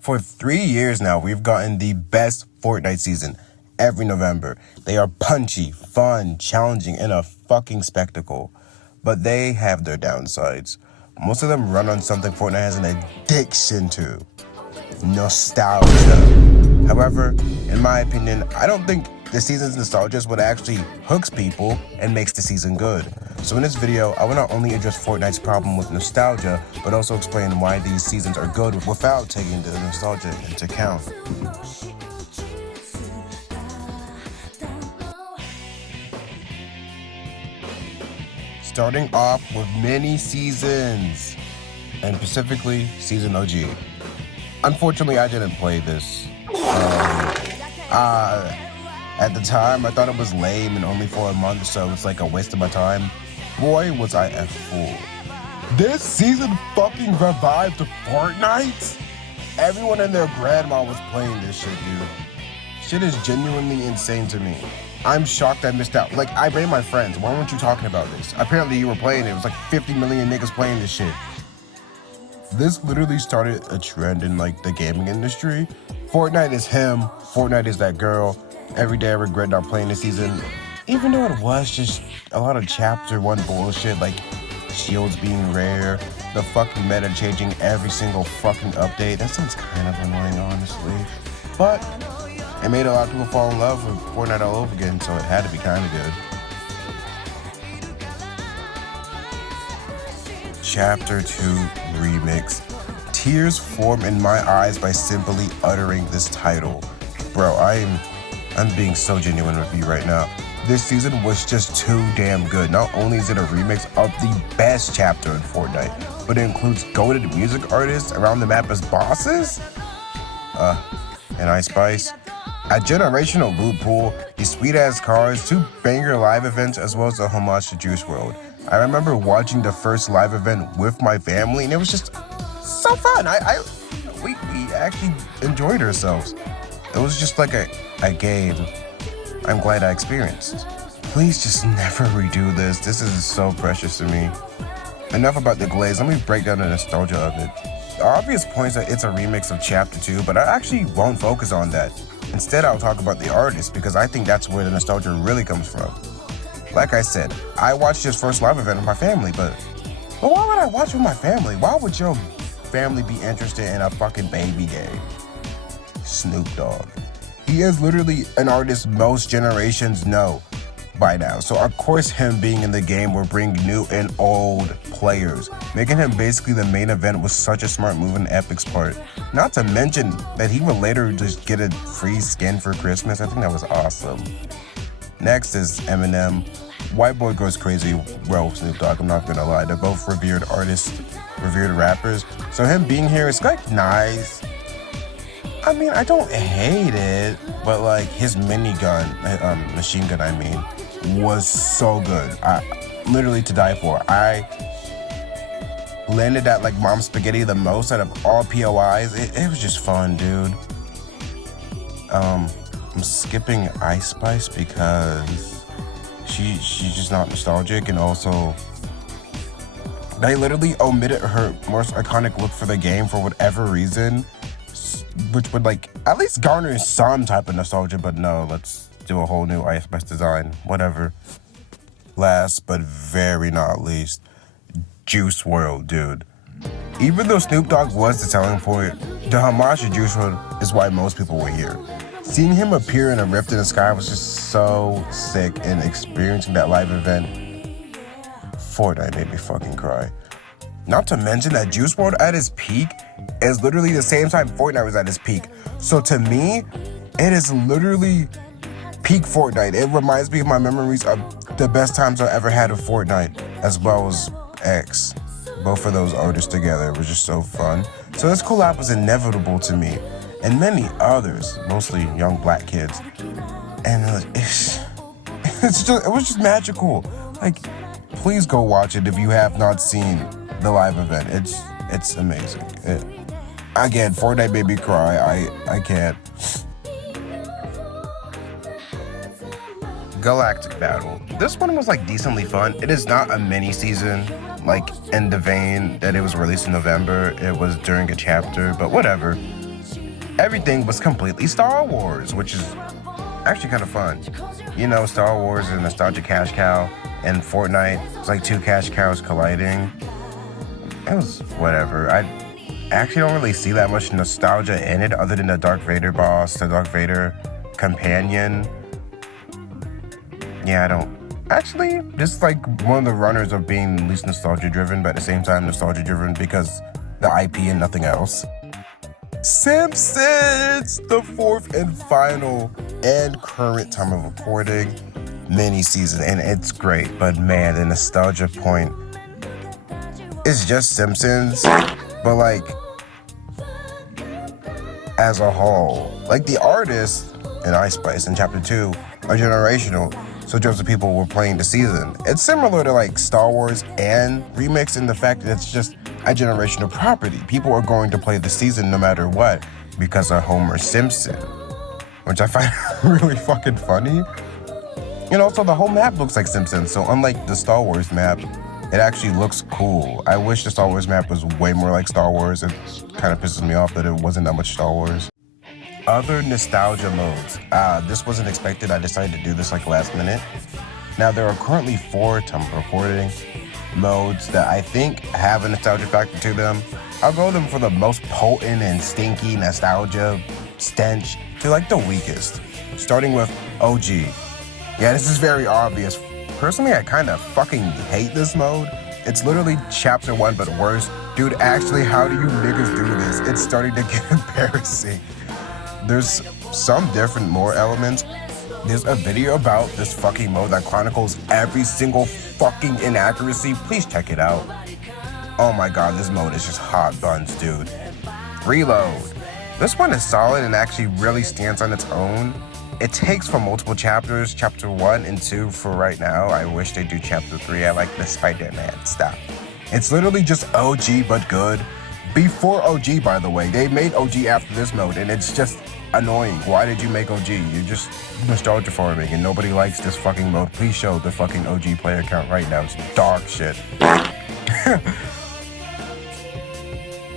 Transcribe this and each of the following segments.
For 3 years now, we've gotten the best Fortnite season every November. They are punchy, fun, challenging, and a fucking spectacle. But they have their downsides. Most of them run on something Fortnite has an addiction to: nostalgia. However, in my opinion, I don't think the season's nostalgia is what actually hooks people and makes the season good. So in this video, I will not only address Fortnite's problem with nostalgia, but also explain why these seasons are good without taking the nostalgia into account. Starting off with mini seasons, and specifically Season OG. Unfortunately, I didn't play this. At the time, I thought it was lame and only for a month, so it's like a waste of my time. Boy, was I a fool. This season fucking revived Fortnite? Everyone and their grandma was playing this shit, dude. Shit is genuinely insane to me. I'm shocked I missed out. Like, I blame my friends. Why weren't you talking about this? Apparently you were playing it. It was like 50 million niggas playing this shit. This literally started a trend in like the gaming industry. Fortnite is him. Fortnite is that girl. Every day I regret not playing this season, even though it was just a lot of chapter 1 bullshit, like shields being rare, the fucking meta changing every single fucking update. That sounds kind of annoying, honestly. But it made a lot of people fall in love with Fortnite all over again, so it had to be kind of good. Chapter 2 Remix. Tears form in my eyes by simply uttering this title. Bro, I'm being so genuine with you right now. This season was just too damn good. Not only is it a remix of the best chapter in Fortnite, but it includes goated music artists around the map as bosses? And Ice Spice. A generational loot pool, these sweet-ass cars, 2 banger live events, as well as a homage to Juice WRLD. I remember watching the first live event with my family, and it was just so fun. We actually enjoyed ourselves. It was just like a game I'm glad I experienced. Please just never redo this. This is so precious to me. Enough about the glaze. Let me break down the nostalgia of it. The obvious point is that it's a remix of Chapter 2, but I actually won't focus on that. Instead, I'll talk about the artist because I think that's where the nostalgia really comes from. Like I said, I watched his first live event with my family, but why would I watch with my family? Why would your family be interested in a fucking baby game? Snoop Dogg. He is literally an artist most generations know by now, so of course him being in the game will bring new and old players. Making him basically the main event was such a smart move on Epic's part. Not to mention that he would later just get a free skin for Christmas. I think that was awesome. Next is Eminem. White Boy Goes Crazy, well, Snoop Dogg, I'm not gonna lie. They're both revered artists, revered rappers. So him being here is like nice. I mean, I don't hate it, but like his machine gun, I mean, was so good. Literally to die for. I landed at like Mom Spaghetti the most out of all POIs. It was just fun, dude. I'm skipping Ice Spice because she's just not nostalgic, and also they literally omitted her most iconic look for the game for whatever reason, which would like at least garner some type of nostalgia, but no, let's do a whole new Ice Spice design, whatever. Last but very not least, Juice WRLD, dude. Even though Snoop Dogg was the selling point, the homage to Juice WRLD is why most people were here. Seeing him appear in a rift in the sky was just so sick, and experiencing that live event, Fortnite made me fucking cry. Not to mention that Juice WRLD at his peak is literally the same time Fortnite was at his peak. So to me, it is literally peak Fortnite. It reminds me of my memories of the best times I ever had of Fortnite, as well as X. Both of those artists together was just so fun. So this collab was inevitable to me, and many others, mostly young black kids. And it was just magical. Like, please go watch it if you have not seen the live event. It's amazing. Again, Fortnite made me cry. I can't. Galactic Battle. This one was like decently fun. It is not a mini season, like in the vein that it was released in November. It was during a chapter, but whatever. everything was completely Star Wars, which is actually kind of fun. You know, Star Wars is a nostalgia cash cow, and Fortnite, it's like two cash cows colliding. It was whatever. I actually don't really see that much nostalgia in it other than the Darth Vader boss, the Darth Vader companion. Yeah, I don't. Actually, this is like one of the runners of being least nostalgia driven, but at the same time nostalgia driven because the IP and nothing else. Simpsons, the fourth and final and current time of recording mini season, and it's great, but man, the nostalgia point is just Simpsons, but like as a whole, like the artists in Ice Spice in chapter 2 are generational, so just the people were playing the season. It's similar to like Star Wars and Remix in the fact that it's just a generational property. People are going to play the season no matter what because of Homer Simpson, which I find really fucking funny. And also the whole map looks like Simpsons, so unlike the Star Wars map, it actually looks cool. I wish the Star Wars map was way more like Star Wars. It kind of pisses me off that it wasn't that much Star Wars. Other nostalgia modes. This wasn't expected. I decided to do this like last minute. Now there are currently 4 time of recording modes that I think have a nostalgia factor to them. I'll go them for the most potent and stinky nostalgia stench to like the weakest. Starting with OG. Yeah, this is very obvious. Personally, I kind of fucking hate this mode. It's literally chapter 1, but worse. Dude, actually, how do you niggas do this? It's starting to get embarrassing. There's some different more elements. There's a video about this fucking mode that chronicles every single fucking inaccuracy. Please check it out. Oh my god, this mode is just hot buns, dude. Reload. This one is solid and actually really stands on its own. It takes from multiple chapters, chapter 1 and 2 for right now. I wish they do chapter 3. I like the Spider-Man stuff. It's literally just OG but good. Before OG, by the way. They made OG after this mode and it's just annoying. Why did you make OG? You're just nostalgia farming and nobody likes this fucking mode. Please show the fucking OG player count right now. It's dog shit.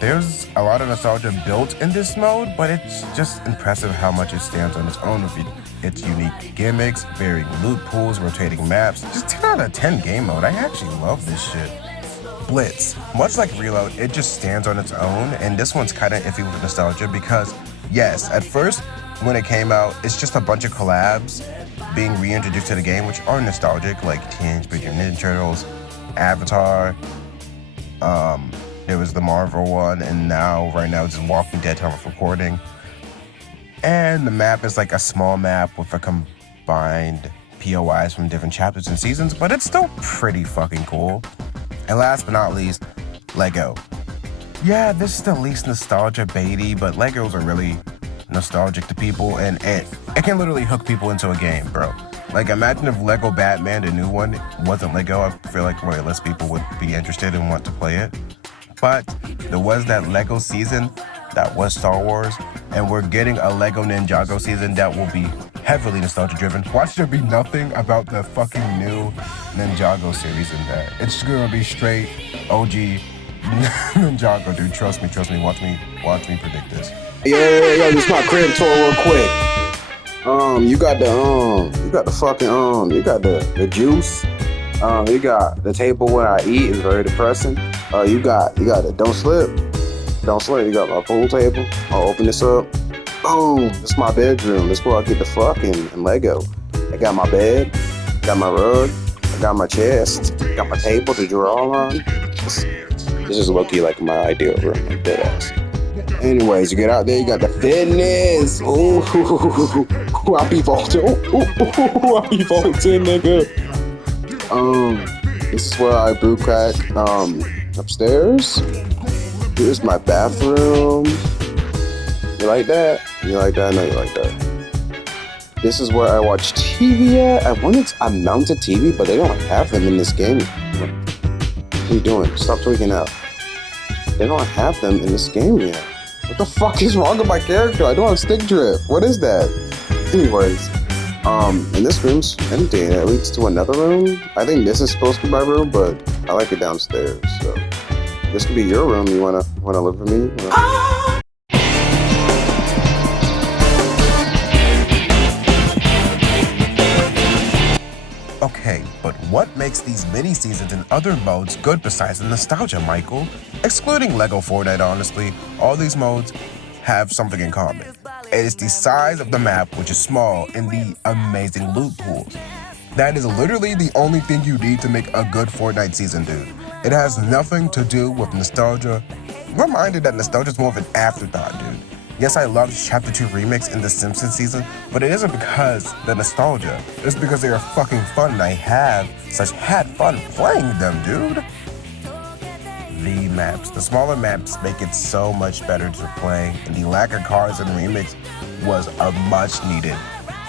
There's a lot of nostalgia built in this mode, but it's just impressive how much it stands on its own with its unique gimmicks, varying loot pools, rotating maps. Just 10 out of 10 game mode. I actually love this shit. Blitz. Much like Reload, it just stands on its own, and this one's kind of iffy with nostalgia because, yes, at first, when it came out, it's just a bunch of collabs being reintroduced to the game, which are nostalgic, like Teenage Mutant Ninja Turtles, Avatar, there was the Marvel one, and right now it's just Walking Dead time of recording. And the map is like a small map with a combined POIs from different chapters and seasons, but it's still pretty fucking cool. And last but not least, Lego. Yeah, this is the least nostalgia baity, but Legos are really nostalgic to people, and it can literally hook people into a game, bro. Like, imagine if Lego Batman, the new one, wasn't Lego. I feel like way less people would be interested and want to play it. But there was that Lego season that was Star Wars, and we're getting a Lego Ninjago season that will be heavily nostalgia driven. Watch there be nothing about the fucking new Ninjago series in that. It's gonna be straight OG Ninjago, dude. Trust me. Watch me predict this. Yo, this is my crib tour real quick. You got the juice. You got the table where I eat is very depressing. You got the don't slip. You got my pool table. I'll open this up. Boom, this is my bedroom. This is where I get the fucking Lego. I got my bed, got my rug, I got my chest, got my table to draw on. This is low-key like my ideal room, like dead ass. Anyways, you get out there, you got the fitness. Ooh, I be vaulting. I be vaulting, nigga. This is where I brew crack. Upstairs. Here's my bathroom. You like that? You like that? I know you like that. This is where I watch TV at. I mounted TV, but they don't have them in this game. What are you doing? Stop tweaking out. They don't have them in this game yet. What the fuck is wrong with my character? I don't have stick drift. What is that? Anyways, and this room's empty and it leads to another room. I think this is supposed to be my room, but I like it downstairs. So this could be your room. You wanna live with me? makes these mini-seasons and other modes good besides the nostalgia, Michael? Excluding LEGO Fortnite, honestly, all these modes have something in common. It is the size of the map, which is small, and the amazing loot pools. That is literally the only thing you need to make a good Fortnite season, dude. It has nothing to do with nostalgia. I'm reminded that nostalgia is more of an afterthought, dude. Yes, I loved Chapter 2 Remix in the Simpsons season, but it isn't because the nostalgia. It's because they are fucking fun and I had fun playing them, dude. The maps. The smaller maps make it so much better to play, and the lack of cars in Remix was a much needed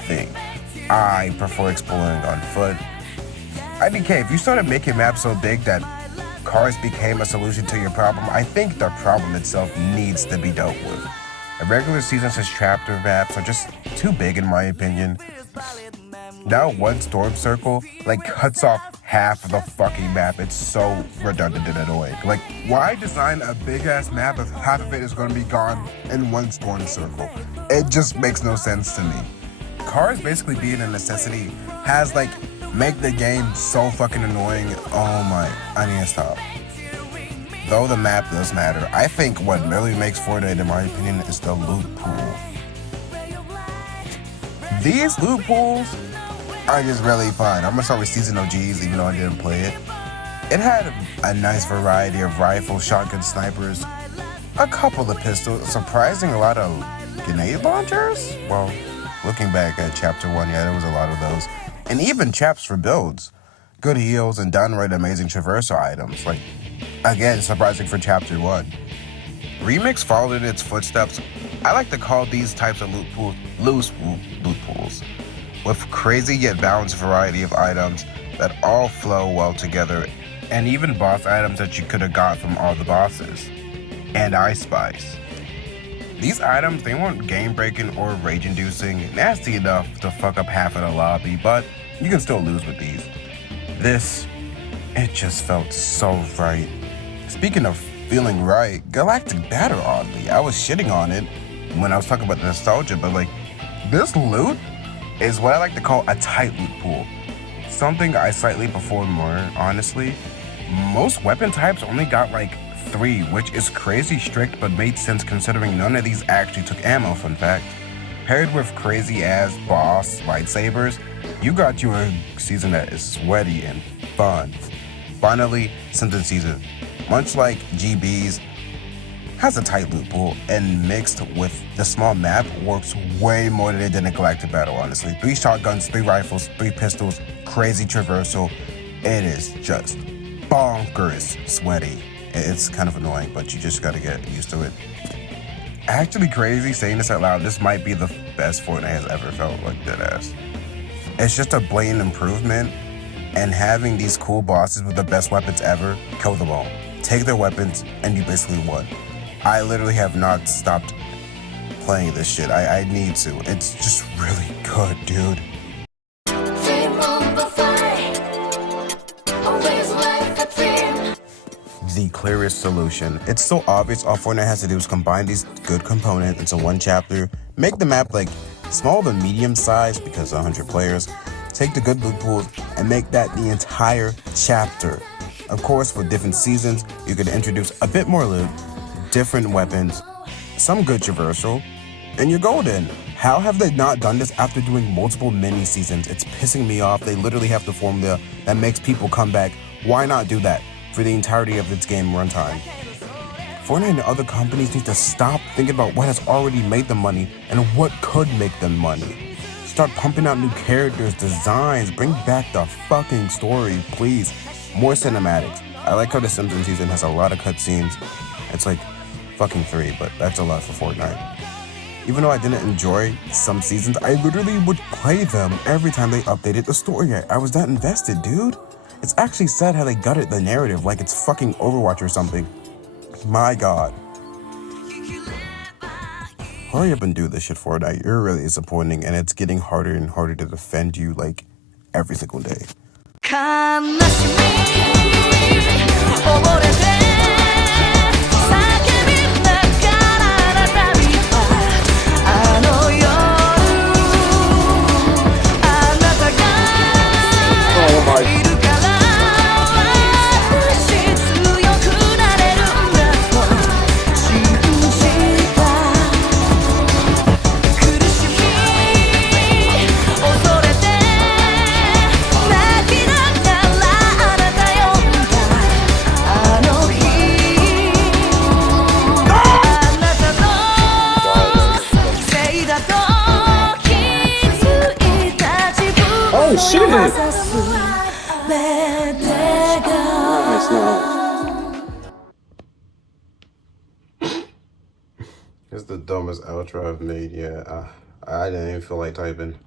thing. I prefer exploring on foot. IDK, if you started making maps so big that cars became a solution to your problem, I think the problem itself needs to be dealt with. A regular season's chapter maps are just too big in my opinion. Now one storm circle cuts off half of the fucking map. It's so redundant and annoying. Why design a big ass map if half of it is going to be gone in one storm circle? It just makes no sense to me. Cars basically being a necessity has make the game so fucking annoying. Oh my, I need to stop. Though the map does matter, I think what really makes Fortnite, in my opinion, is the loot pool. These loot pools are just really fun. I'm gonna start with Season OGs, even though I didn't play it. It had a nice variety of rifles, shotgun snipers, a couple of pistols, surprising a lot of grenade launchers. Well, looking back at Chapter 1, yeah, there was a lot of those. And even chaps for builds. Good heals and downright amazing traversal items. Again, surprising for Chapter 1. Remix followed in its footsteps. I like to call these types of loot pools loose loot pools, with crazy yet balanced variety of items that all flow well together, and even boss items that you could have got from all the bosses. And Ice Spice. These items, they weren't game-breaking or rage-inducing, nasty enough to fuck up half of the lobby, but you can still lose with these. It just felt so right. Speaking of feeling right, Galactic Battle, oddly, I was shitting on it when I was talking about the nostalgia, but this loot is what I like to call a tight loot pool. Something I slightly prefer more, honestly. Most weapon types only got 3, which is crazy strict but made sense considering none of these actually took ammo, fun fact. Paired with crazy ass boss lightsabers, you got you a season that is sweaty and fun. Finally, Simpsons season, much like GB's, has a tight loot pool, and mixed with the small map works way more than it did in Galactic Battle, honestly. 3 shotguns, 3 rifles, 3 pistols, crazy traversal. It is just bonkers sweaty. It's kind of annoying, but you just gotta get used to it. Actually crazy saying this out loud, this might be the best Fortnite has ever felt, deadass. It's just a blatant improvement, and having these cool bosses with the best weapons ever, kill them all. Take their weapons, and you basically won. I literally have not stopped playing this shit. I need to. It's just really good, dude. The clearest solution. It's so obvious all Fortnite has to do is combine these good components into one chapter, make the map small to medium size because 100 players, take the good loot pools and make that the entire chapter. Of course, for different seasons, you could introduce a bit more loot, different weapons, some good traversal, and you're golden. How have they not done this after doing multiple mini seasons? It's pissing me off. They literally have the formula that makes people come back. Why not do that for the entirety of its game runtime? Fortnite and other companies need to stop thinking about what has already made them money and what could make them money. Start pumping out new characters, designs, bring back the fucking story, please. More cinematics. I like how the Simpsons season has a lot of cutscenes. It's fucking 3, but that's a lot for Fortnite. Even though I didn't enjoy some seasons, I literally would play them every time they updated the story. I was that invested, dude. It's actually sad how they gutted the narrative like it's fucking Overwatch or something. My god. Hurry up and do this shit, Fortnite. You're really disappointing, and it's getting harder and harder to defend you every single day. Oh my Nice, nice. It's the dumbest outro I've made yet. I didn't even feel like typing.